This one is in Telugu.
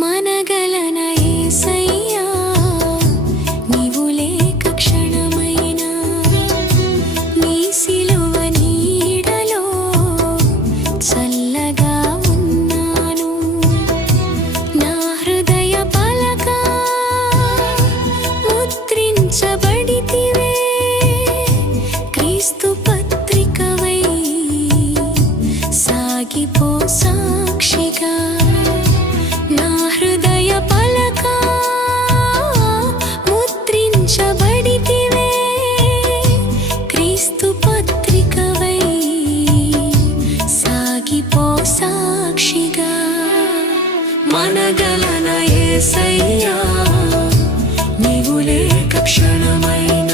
మనగలన యేసయ్యా నీవు లేక క్షణమైనా నీ సిలువ నీడలో చల్లగా ఉన్నాను నా హృదయ పలక ముద్రించబడితివే క్రీస్తు పత్రికవై సాగిపో సాక్షిగా నా హృదయ పలక ముద్రించబడితివే క్రీస్తు పత్రికవై సాగిపో సాక్షిగా మనగలన యేసయ్యా నీవు లేక క్షణమైనా